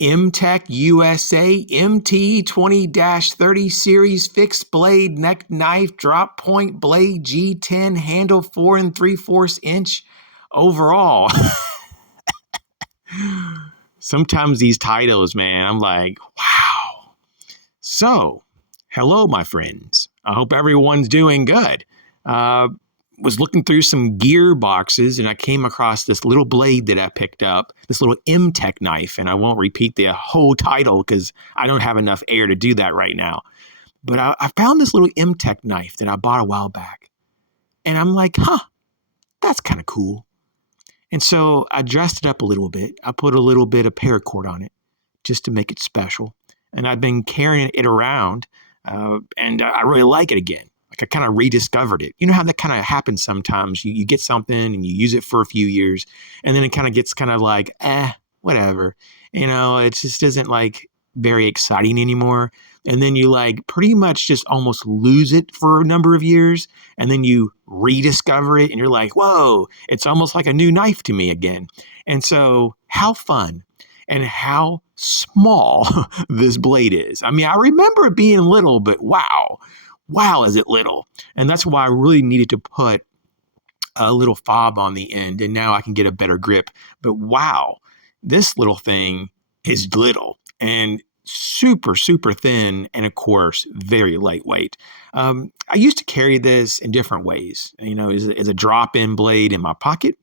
MTech USA MT-20-30 series fixed blade neck knife drop point blade G10 handle 4 3/4 inch overall. Sometimes these titles, man, I'm like, wow. So, hello, my friends. I hope everyone's doing good. Was looking through some gear boxes and I came across this little blade that I picked up, this little MTech knife, and I won't repeat the whole title because I don't have enough air to do that right now. But I found this little MTech knife that I bought a while back, and I'm like, that's kind of cool. And so I dressed it up a little bit. I put a little bit of paracord on it just to make it special, and I've been carrying it around, and I really like it again. Like I kind of rediscovered it. You know how that kind of happens sometimes. You get something and you use it for a few years and then it kind of gets kind of like, whatever. You know, it just isn't like very exciting anymore. And then you like pretty much just almost lose it for a number of years. And then you rediscover it and you're like, whoa, it's almost like a new knife to me again. And so how fun and how small this blade is. I mean, I remember it being little, but wow, is it little. And that's why I really needed to put a little fob on the end, and now I can get a better grip. But wow, this little thing is little and super, super thin, and of course, very lightweight. I used to carry this in different ways, you know, as a drop-in blade in my pocket,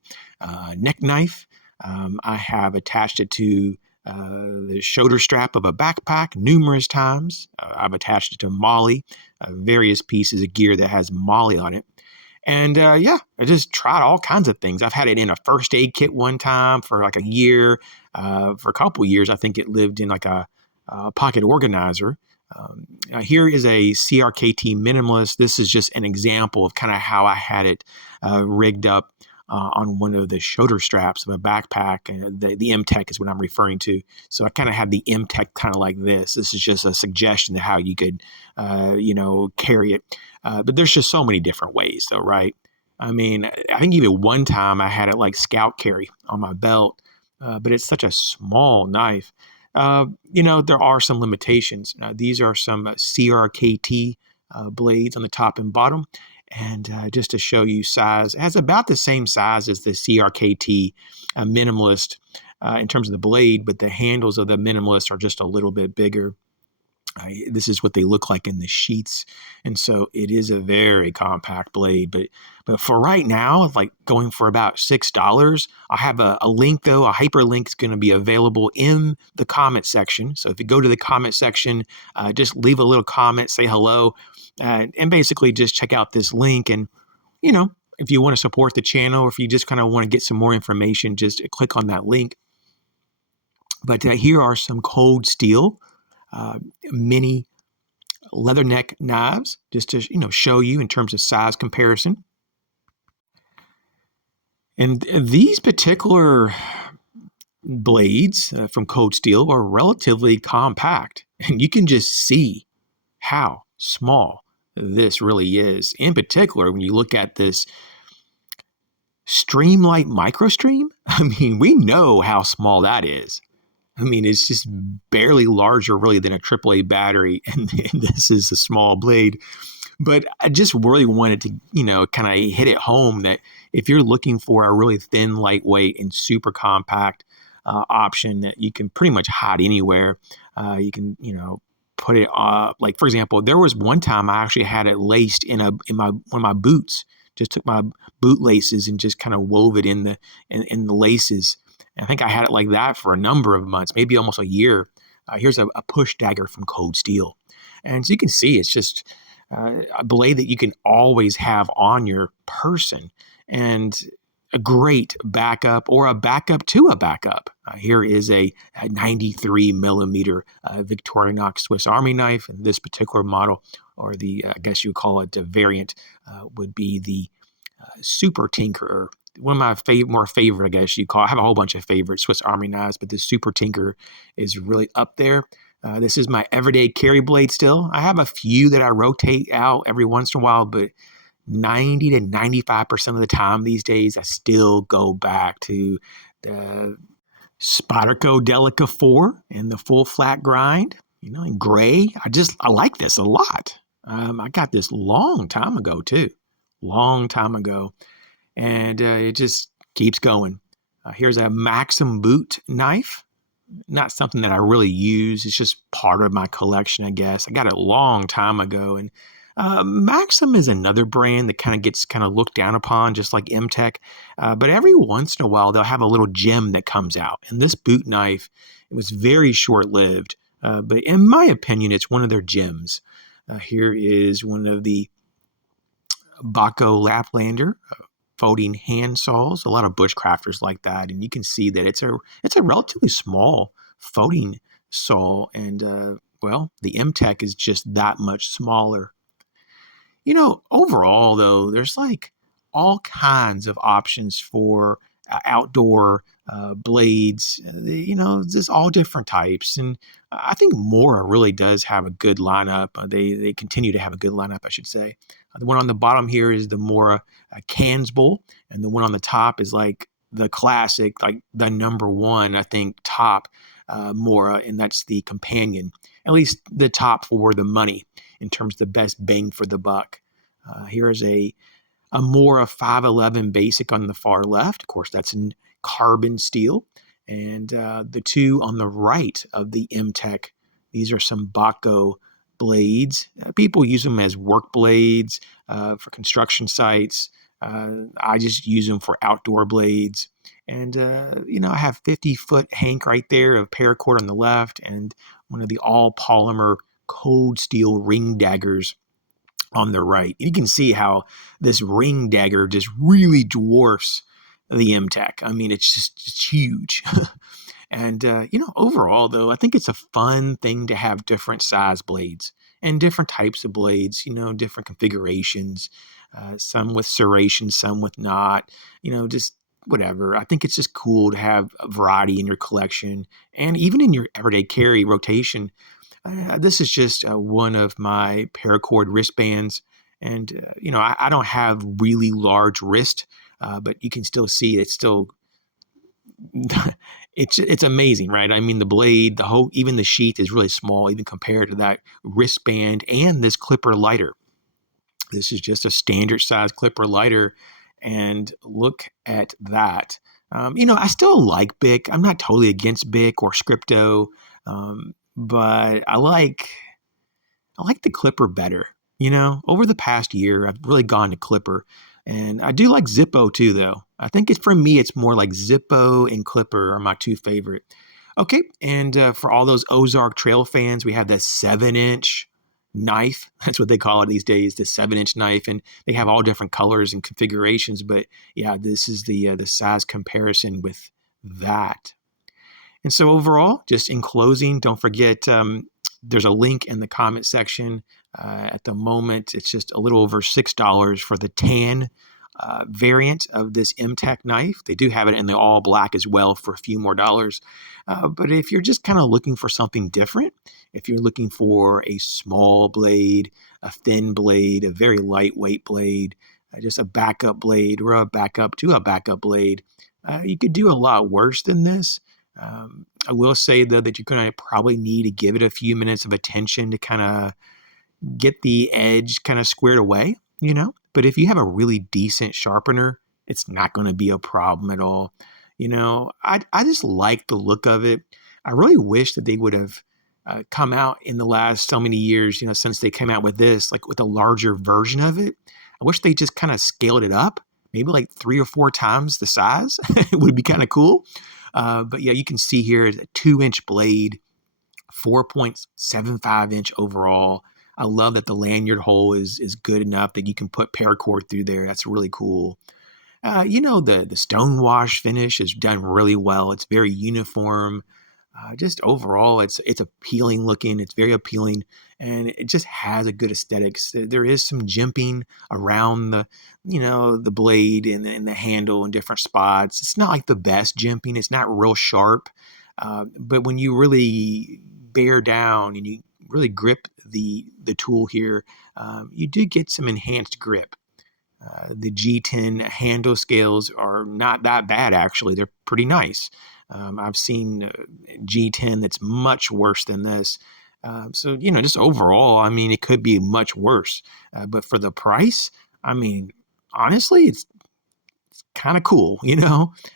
neck knife. I have attached it to the shoulder strap of a backpack numerous times. I've attached it to MOLLE, various pieces of gear that has MOLLE on it. And I just tried all kinds of things. I've had it in a first aid kit one time for like a year. For a couple of years, I think it lived in like a pocket organizer. Here is a CRKT minimalist. This is just an example of kind of how I had it rigged up on one of the shoulder straps of a backpack. And the MTech is what I'm referring to. So I kind of had the MTech kind of like this. This is just a suggestion of how you could, carry it. But there's just so many different ways though, right? I mean, I think even one time I had it like scout carry on my belt, but it's such a small knife. There are some limitations. These are some CRKT blades on the top and bottom. And just to show you size, it has about the same size as the CRKT minimalist in terms of the blade, but the handles of the minimalist are just a little bit bigger. This is what they look like in the sheets. And so it is a very compact blade. But for right now, like going for about $6, I have a link though. A hyperlink is going to be available in the comment section. So if you go to the comment section, just leave a little comment, say hello, and basically just check out this link. And, if you want to support the channel or if you just kind of want to get some more information, just click on that link. But here are some cold steel mini leather neck knives, just to show you in terms of size comparison. And these particular blades from Cold Steel are relatively compact, and you can just see how small this really is. In particular, when you look at this Streamlight Microstream, I mean, we know how small that is. I mean, it's just barely larger, really, than a AAA battery, and this is a small blade. But I just really wanted to, kind of hit it home that if you're looking for a really thin, lightweight, and super compact option that you can pretty much hide anywhere, you can, put it like, for example, there was one time I actually had it laced in one of my boots. Just took my boot laces and just kind of wove it in the laces. I think I had it like that for a number of months, maybe almost a year. Here's a push dagger from Cold Steel. And so you can see it's just a blade that you can always have on your person and a great backup or a backup to a backup. Here is a 93 millimeter Victorinox Swiss Army knife. And this particular model, or I guess you would call it a variant, would be the Super Tinker. One of my more favorite, I guess you call it. I have a whole bunch of favorite Swiss Army knives, but the Super Tinker is really up there. This is my everyday carry blade still. I have a few that I rotate out every once in a while, but 90 to 95% of the time these days, I still go back to the Spyderco Delica 4 in the full flat grind, in gray. I like this a lot. I got this long time ago too. Long time ago. And it just keeps going. Here's a Maxim boot knife. Not something that I really use. It's just part of my collection, I guess. I got it a long time ago. And Maxim is another brand that gets looked down upon, just like MTech. But every once in a while, they'll have a little gem that comes out. And this boot knife, it was very short-lived. But in my opinion, it's one of their gems. Here is one of the Baco Laplander folding hand saws. A lot of bushcrafters like that, and you can see that it's a relatively small folding saw, and the MTech is just that much smaller. Overall though, there's like all kinds of options for outdoor blades. Just all different types, and I think Mora really does have a good lineup. They continue to have a good lineup, I should say. The one on the bottom here is the Mora Kansbol, and the one on the top is like the classic, like the number one, I think, top Mora, and that's the companion. At least the top for the money in terms of the best bang for the buck. Here is a Mora 511 basic on the far left. Of course, that's in carbon steel. And the two on the right of the MTech, these are some Baco blades. People use them as work blades for construction sites. I just use them for outdoor blades. And, I have 50-foot hank right there of paracord on the left and one of the all-polymer cold steel ring daggers on the right. You can see how this ring dagger just really dwarfs the MTech. I mean, it's huge. And, overall, though, I think it's a fun thing to have different size blades and different types of blades, different configurations, some with serration, some with not, just whatever. I think it's just cool to have a variety in your collection and even in your everyday carry rotation. This is just one of my paracord wristbands. And, I don't have really large wrist, but you can still see it's still it's amazing, right? I mean, the blade, even the sheath is really small, even compared to that wristband and this clipper lighter. This is just a standard size clipper lighter, and look at that. I still like Bic. I'm not totally against Bic or Scripto, but I like the clipper better. Over the past year, I've really gone to clipper. And I do like Zippo too, though. I think for me, it's more like Zippo and Clipper are my two favorite. Okay, and for all those Ozark Trail fans, we have the 7-inch knife. That's what they call it these days, the 7-inch knife. And they have all different colors and configurations. But yeah, this is the size comparison with that. And so overall, just in closing, don't forget there's a link in the comment section. At the moment, it's just a little over $6 for the tan variant of this MTech knife. They do have it in the all black as well for a few more dollars. But if you're just kind of looking for something different, if you're looking for a small blade, a thin blade, a very lightweight blade, just a backup blade or a backup to a backup blade, you could do a lot worse than this. I will say, though, that you're going to probably need to give it a few minutes of attention to kind of get the edge kind of squared away, But if you have a really decent sharpener, it's not going to be a problem at all. I just like the look of it. I really wish that they would have come out in the last so many years, since they came out with this, like with a larger version of it. I wish they just kind of scaled it up, maybe like 3 or 4 times the size. It would be kind of cool. But yeah, you can see here a 2-inch blade, 4.75-inch overall. I love that the lanyard hole is good enough that you can put paracord through there. That's really cool. The stonewash finish is done really well. It's very uniform. Just overall, it's appealing looking. It's very appealing, and it just has a good aesthetics. There is some jimping around the blade and the handle in different spots. It's not like the best jimping. It's not real sharp, but when you really bear down and you really grip the tool here, you do get some enhanced grip. The G10 handle scales are not that bad, actually. They're pretty nice. I've seen G10 that's much worse than this. So, just overall, I mean, it could be much worse. But for the price, I mean, honestly, it's kind of cool.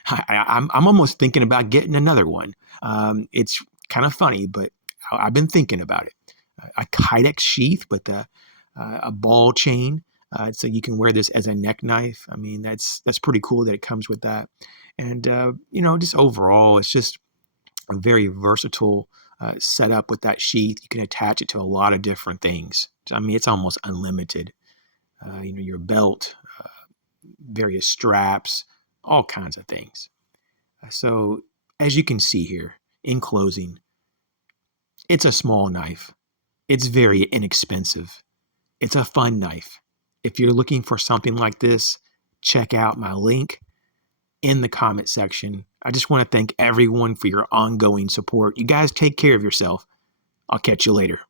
I'm almost thinking about getting another one. It's kind of funny, but I've been thinking about it. A Kydex sheath with a ball chain, so you can wear this as a neck knife. I mean, that's pretty cool that it comes with that. And just overall, it's just a very versatile setup with that sheath. You can attach it to a lot of different things. I mean, it's almost unlimited. Your belt, various straps, all kinds of things. So as you can see here, in closing, it's a small knife. It's very inexpensive. It's a fun knife. If you're looking for something like this, check out my link in the comment section. I just want to thank everyone for your ongoing support. You guys take care of yourself. I'll catch you later.